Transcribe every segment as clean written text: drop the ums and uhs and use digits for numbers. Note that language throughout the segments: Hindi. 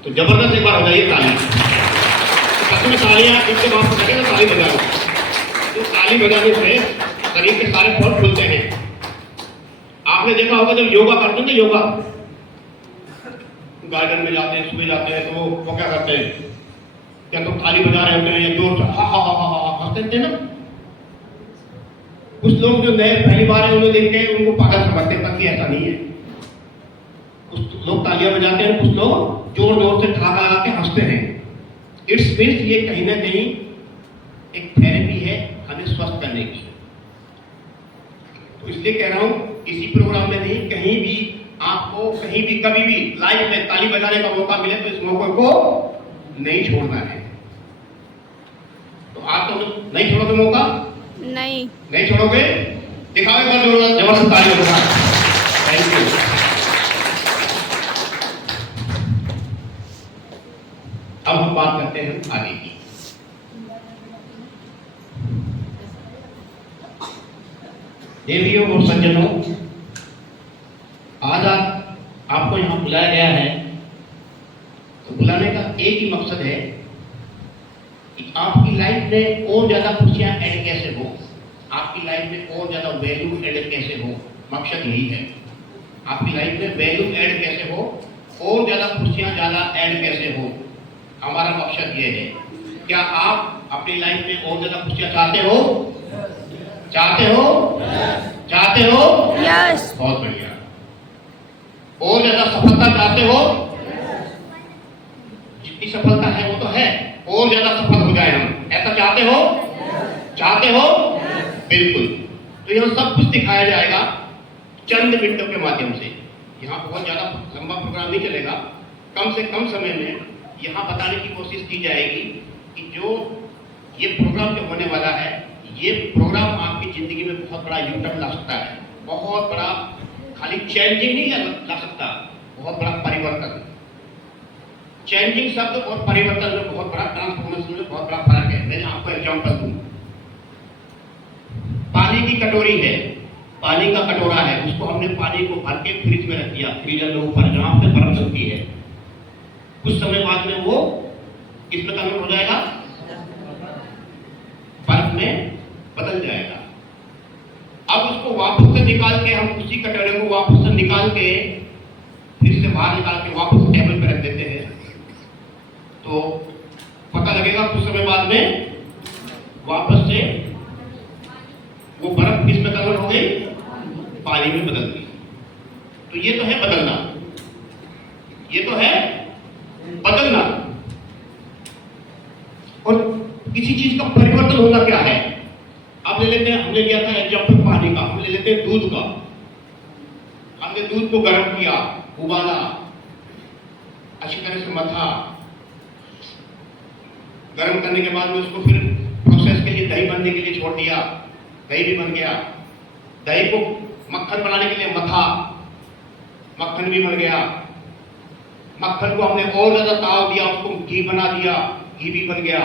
तो जबरदस्त एक बार हो जाइए ताली। सच में तालियां जिसके बाप को लगे तो ताली बजाओ। तो ताली बजाने से शरीर के सारे पोर्ट खुलते हैं। आपने देखा होगा जब योगा करते हैं ना, योगा गार्डन में जाते हैं, सुबह जाते हैं, तो वो क्या करते हैं, क्या तो ताली बजा रहे होते हैं या जोर से हा हा हा हा हंसते हैं ना। कुछ लोग जो नए पहली बार है उन्हें देख के उनको पागल समझते हैं, बाकी ऐसा नहीं है। कुछ लोग तालियां बजाते हैं, कुछ लोग जोर जोर से ठहाका लगा के हंसते हैं। इट्स मीन्स ये कहीं ना कहीं एक थेरेपी है हमें स्वस्थ करने की। तो इसलिए कह रहा हूं किसी प्रोग्राम में नहीं, कहीं भी आपको कहीं भी कभी भी लाइफ में ताली बजाने का मौका मिले तो इस मौके को नहीं छोड़ना है। तो आप तो नहीं छोड़ोगे मौका? नहीं छोड़ोगे? दिखाओ एक बार जबरदस्त ताली बजा। Thank you. अब हम बात करते हैं आगे की। देवियों और सज्जनों, आज आपको यहां बुलाया गया है, तो बुलाने का एक ही मकसद है कि आपकी लाइफ में और ज्यादा खुशियां ऐड कैसे हो, आपकी लाइफ में और ज्यादा वैल्यू ऐड कैसे हो। मकसद यही है, आपकी लाइफ में वैल्यू ऐड कैसे हो और ज्यादा खुशियां ज्यादा ऐड कैसे हो। हमारा मकसद ये है। क्या आप अपनी लाइफ में और ज्यादा खुशियां चाहते हो? चाहते हो? चाहते हो? यस। बहुत बढ़िया। और ज्यादा सफलता चाहते हो? जितनी सफलता है वो तो है, और ज्यादा सफल हो जाए हम, ऐसा चाहते हो? चाहते हो? बिल्कुल। तो यहाँ सब कुछ दिखाया जाएगा चंद मिनटों के माध्यम से। यहाँ बहुत ज्यादा लंबा प्रोग्राम नहीं चलेगा, कम से कम समय में यहाँ बताने की कोशिश की जाएगी कि जो ये प्रोग्राम जो होने वाला है, ये प्रोग्राम आपकी जिंदगी में बहुत बड़ा यूटर्न ला सकता है, बहुत बड़ा, खाली चेंजिंग नहीं ला सकता, बहुत बड़ा परिवर्तन। चेंजिंग शब्द और परिवर्तन में बहुत बड़ा, ट्रांसफॉर्मेशन में बहुत बड़ा फर्क है। मैं आपको एग्जांपल दूं, पानी की कटोरी है, पानी का कटोरा है, उसको हमने पानी को भर के फ्रिज में रख दिया, फ्रीजर के ऊपर जहां पे बर्फ जमती है। कुछ समय बाद में वो किस में कन्वर्ट हो जाएगा? बर्फ में बदल जाएगा। अब उसको वापस से निकाल के हम उसी कटोरे को वापस से निकाल के फिर से बाहर निकाल के वापस टेबल पर रख देते हैं, तो पता लगेगा कुछ समय बाद में वापस से वो बर्फ किस में कन्वर्ट हो गई? पानी में बदल गई। तो ये तो है बदलना, ये तो है बदलना। और किसी चीज का परिवर्तन होना क्या है? अब ले लेते हैं, हमने लिया था एग्जाम्पल पानी का, हम ले लेते हैं दूध का। हमने दूध को गर्म किया, उबाला, अच्छी तरह से मथा, गर्म करने के बाद में उसको फिर प्रोसेस के लिए दही बनने के लिए छोड़ दिया, दही भी बन गया। दही को मक्खन बनाने के लिए मथा, मक्खन भी बन गया। मक्खन को हमने और ज्यादा ताव दिया, उसको घी बना दिया, घी भी बन गया,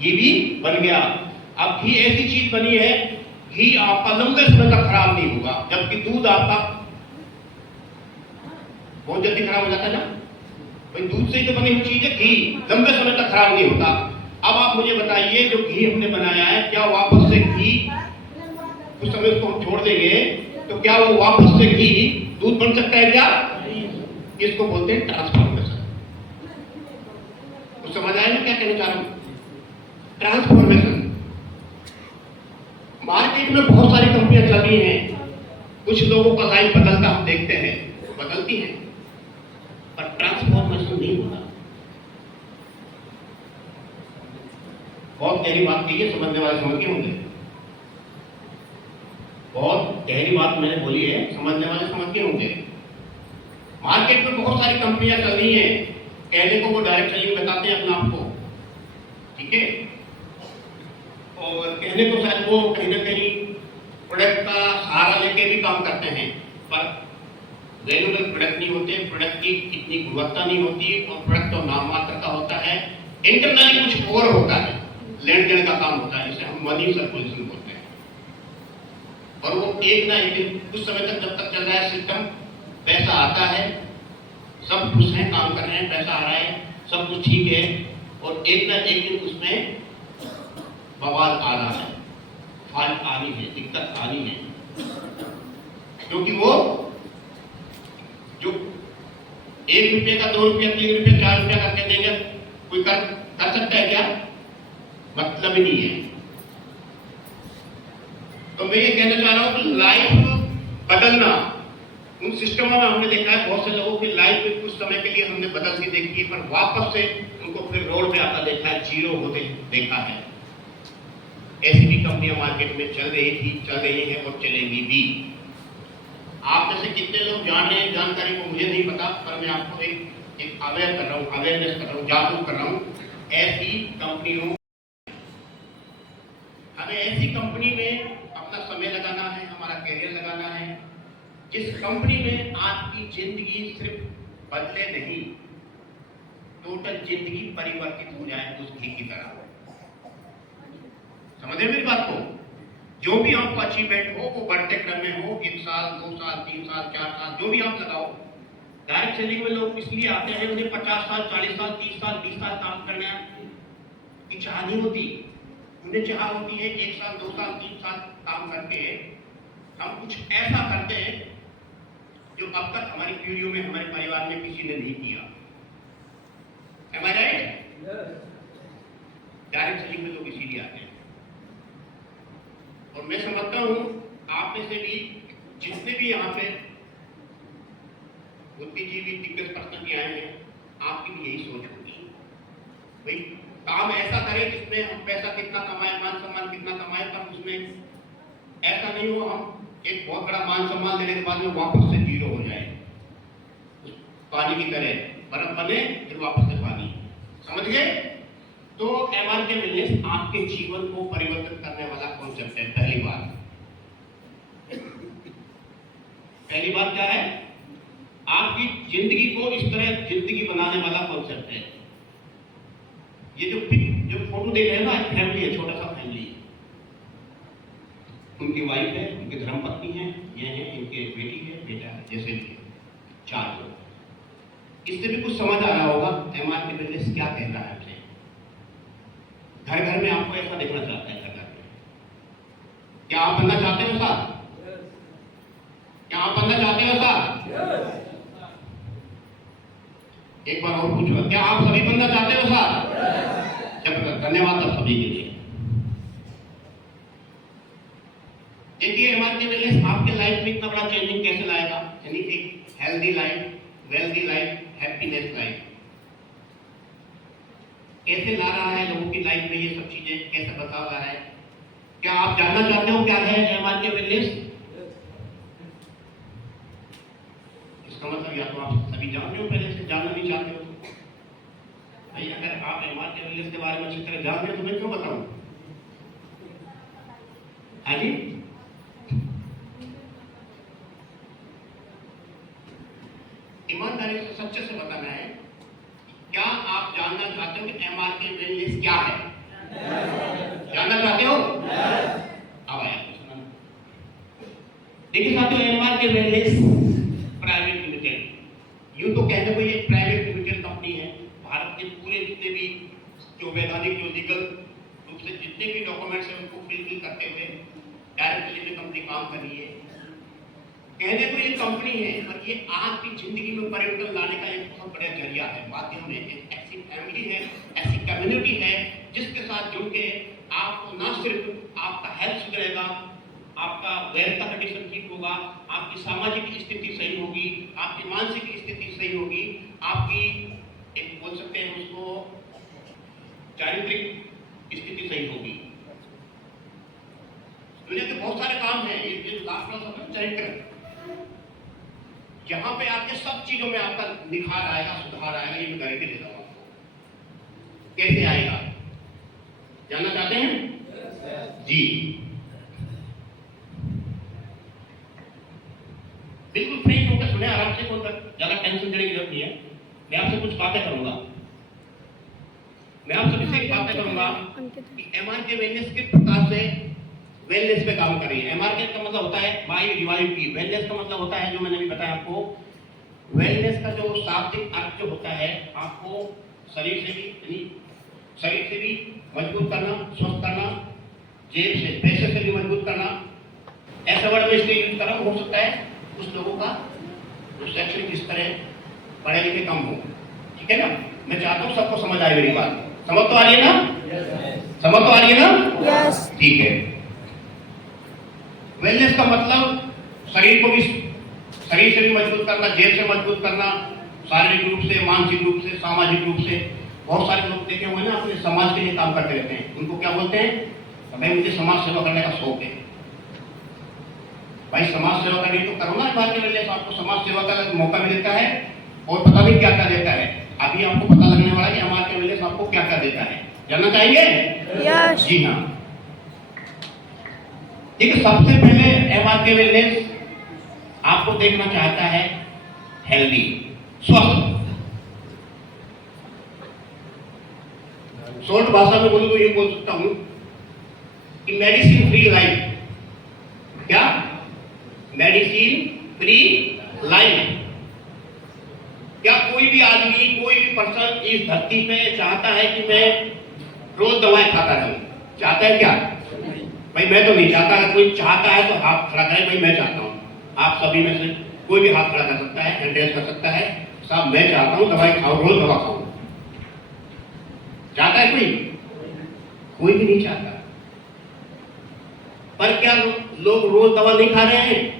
घी भी बन गया। अब घी ऐसी चीज बनी है, घी आपका लंबे समय तक खराब नहीं होगा, जबकि दूध आपका बहुत जल्दी खराब हो जाता है ना। भाई दूध से ही तो बनी हुई चीज है, घी लंबे समय तक खराब नहीं होता। अब आप मुझे बताइए, जो घी हमने बनाया है, क्या वापस से घी कुछ समय उसको हम छोड़ देंगे तो क्या वो वापस से घी दूध बन सकता है क्या? इसको बोलते हैं ट्रांसफॉर्मेशन। तो समझ आया ना क्या कहना चाह रहा हूं? ट्रांसफॉर्मेशन। मार्केट में बहुत सारी कंपनियां चल रही हैं, कुछ लोगों का लाइफ बदलता हम देखते हैं, बदलती हैं, पर ट्रांसफॉर्मेशन नहीं होता। बहुत गहरी बात कही है, समझने वाले समझ के होंगे। बहुत गहरी बात मैंने बोली है, समझने वाले समझ के होंगे। मार्केट में बहुत सारी कंपनियां चल रही हैं, कहने को वो डायरेक्ट सेलिंग बताते हैं अपने आप को, ठीक है, और कहने को शायद वो कहीं ना कहीं प्रोडक्ट का सहारा लेके भी काम करते हैं, पर रेगुलर प्रोडक्ट नहीं होते, प्रोडक्ट की इतनी गुणवत्ता नहीं होती, और प्रोडक्ट तो नाम मात्र का होता है, इंटरनली कुछ और होता है, लेन देन का काम होता है, जिसे हम मनी सर्कुलेशन बोलते हैं। और वो एक ना एक दिन कुछ समय तक जब तक चल रहा है सिस्टम, पैसा आता है, सब खुश हैं, काम कर रहे हैं, पैसा आ रहा है, सब कुछ ठीक है, और एक ना एक दिन उसमें बवाल आ रहा है, फाल्ट आनी है, दिक्कत आनी है, क्योंकि वो जो 1 रुपये का 2 रुपया 3 रुपया 4 रुपया करके देंगे, कोई कर सकता है क्या? मतलब ही नहीं है। तो मैं ये कहना चाह रहा हूं कि लाइफ बदलना, उन सिस्टमों में हमने देखा है बहुत से लोगों की लाइफ में कुछ समय के लिए हमने बदलती देखी है, पर वापस से उनको फिर रोड पे आता देखा है, जीरो होते देखा है। ऐसी भी कंपनियां मार्केट में चल रही थी, चल रही है और चलेंगी भी। आप में से कितने लोग जान रहे हैं जानकारी को मुझे नहीं पता, पर मैं आपको एक अवेयर कर रहा हूँ, अवेयरनेस कर रहा हूँ, जागरूक कर रहा हूँ। ऐसी कंपनियों, हमें ऐसी कंपनी में अपना समय लगाना है, हमारा कैरियर लगाना है, जिस कंपनी में आपकी जिंदगी सिर्फ बदले नहीं, टोटल जिंदगी परिवर्तित हो जाए उस घी की तरह। समझ रहे मेरी बात को? जो भी आपका अचीवमेंट हो वो बढ़ते क्रम में हो, 1 साल 2 साल 3 साल 4 साल जो भी आप लगाओ। डायरेक्ट सेलिंग में लोग इसलिए आते हैं, उन्हें 50 साल 40 साल 30 साल 20 साल काम करने की चाह नहीं होती। उन्हें चाह होती है 1 साल 2 साल 3 साल काम करके हम कुछ ऐसा करते हैं जो अब तक हमारी पीढ़ियों में, हमारे परिवार में किसी ने नहीं किया। Am I right? Direct selling में लोग इसीलिए आते हैं। और मैं समझता हूं आप में से भी जितने भी यहाँ पे बुद्धिजीवी दिग्गज पर्सन आए हैं, आपकी भी यही सोच होगी, भाई काम ऐसा करें जिसमें हम पैसा कितना कमाए, मान सम्मान कितना कमाए, तब उसमें ऐसा नहीं हो हम एक बहुत बड़ा मान सम्मान देने के बाद में वापस से जीरो हो जाए, पानी की तरह बर्फ बने फिर वापस से पानी। समझ गए? तो एमआरके वेलनेस आपके जीवन को परिवर्तित करने वाला कॉन्सेप्ट है। पहली बात क्या है? आपकी जिंदगी को इस तरह जिंदगी बनाने वाला कॉन्सेप्ट है। ये जो फोटो देख रहे हैं ना, एक फैमिली है, छोटा सा फैमिली, उनकी वाइफ है, उनकी धर्मपत्नी है, ये है, इनके बेटी है, बेटा है, जैसे भी 4 लोग। इससे भी कुछ समझ आ रहा होगा एमआरके वेलनेस क्या कह रहा है आपसे। घर घर में आपको ऐसा देखना चाहता है, घर घर में। क्या आप बनना चाहते हो साथ? क्या आप बनना चाहते हो साथ? एक बार और पूछो, क्या आप सभी बनना चाहते हो साथ? धन्यवाद आप सभी के लिए। देखिए एमआरके वेलनेस आपके लाइफ में इतना बड़ा चेंजिंग कैसे लाएगा, यानी एक healthy life, wealthy life, happiness life कैसे ला रहा है लोगों की लाइफ में, ये सब चीजें कैसे बदलाव ला रहा है। क्या आप जानना चाहते हो क्या है एमआरके वेलनेस? इसका मतलब या तो आप सभी जान रहे हो, पहले से जानना नहीं चाहते हो। भाई अगर आप एमआरके वेलनेस के बारे में अच्छी तरह जान रहे हो तो मैं क्यों बताऊं? हाँ जी, ईमानदारी से सच्चे से बताना है, क्या आप जानना चाहते हो कि एमआरके वेलनेस क्या है? जानना चाहते हो? अब आया देखिए साथियों, एमआरके वेलनेस प्राइवेट लिमिटेड, यूं तो कहने को ये प्राइवेट लिमिटेड कंपनी है। भारत के पूरे जितने भी जो वैधानिक, जो लीगल रूप से जितने भी डॉक्यूमेंट्स हैं उनको फिल करते हुए डायरेक्ट लिमिटेड कंपनी काम कर रही है। कहने को ये कंपनी है, पर ये आपकी जिंदगी में परिवर्तन लाने का एक बहुत बड़ा जरिया है, माध्यम है। एक ऐसी फैमिली है, ऐसी कम्युनिटी है जिसके साथ जुड़ के आपको ना सिर्फ आपका हेल्थ सुधरेगा, आपका वेल्थ का कंडीशन ठीक होगा, आपकी सामाजिक स्थिति सही होगी, आपकी मानसिक स्थिति सही होगी, आपकी एक बोल सकते हैं उसको चारित्रिक स्थिति सही होगी। दुनिया के बहुत सारे काम हैं, ये लास्ट में चरित्र, यहाँ पे आपके सब चीजों में आपका निखार आएगा, सुधार आएगा। ये मैं गारंटी देता हूँ आपको। कैसे आएगा जानना चाहते हैं? जी बिल्कुल फ्री होकर सुने, आराम से, कोई ज्यादा टेंशन लेने की जरूरत नहीं है। मैं आपसे कुछ बातें करूंगा, मैं आप सभी से बातें करूंगा कि एमआरके वेलनेस किस प्रकार से वेलनेस पे काम कर रही है। एमआरके का मतलब होता है माई रिवाइव की, वेलनेस का मतलब होता है जो मैंने भी बताया आपको वेलनेस का जो शाब्दिक अर्थ जो होता है, आपको शरीर से भी मजबूत करना, स्वस्थ करना, जेब से पैसे से भी मजबूत करना। ऐसा वर्ड में इसलिए यूज करना हो सकता है कुछ लोगों का जो शैक्षणिक स्तर है, पढ़े लिखे कम हो, ठीक है ना। मैं चाहता हूँ सबको समझ आए मेरी बात। समझ तो आ रही है ना? समझ तो आ रही है ना? यस। ठीक है। वेलनेस का मतलब शरीर से भी मजबूत करना, जेब से मजबूत करना, शारीरिक रूप से, मानसिक रूप से, सामाजिक रूप से। बहुत सारे लोग देखे हुए ना अपने समाज के लिए काम करते रहते हैं, उनको क्या बोलते हैं? भाई मुझे समाज सेवा करने का शौक है। भाई समाज सेवा करनी तो करो ना, बात के लिए आपको समाज सेवा का मौका मिलता है और पता नहीं क्या क्या देता है। अभी आपको पता लगने वाला है कि हमारे वजह से आपको क्या क्या देता है। जानना चाहेंगे? यस। जी हाँ। ठीक है, सबसे पहले एमआरके वेलनेस आपको देखना चाहता है हेल्दी, स्वस्थ। शॉर्ट भाषा में बोलूं तो ये बोल सकता हूं कि मेडिसिन फ्री लाइफ। क्या? Medicine free life. क्या कोई भी आदमी, कोई भी पर्सन इस धरती पे चाहता है कि मैं रोज दवाएं खाता रहूं? चाहता है क्या? भाई मैं तो नहीं चाहता। अगर कोई चाहता है तो हाथ खड़ा करे, भाई मैं चाहता हूं। आप सभी में से कोई भी हाथ खड़ा कर सकता है, हैंड रेज कर सकता है। साहब मैं चाहता हूं दवाई खाऊं, रोज दवा खाऊं। चाहता है कोई? कोई भी नहीं चाहता। पर क्या लोग रोज दवा नहीं खा रहे हैं?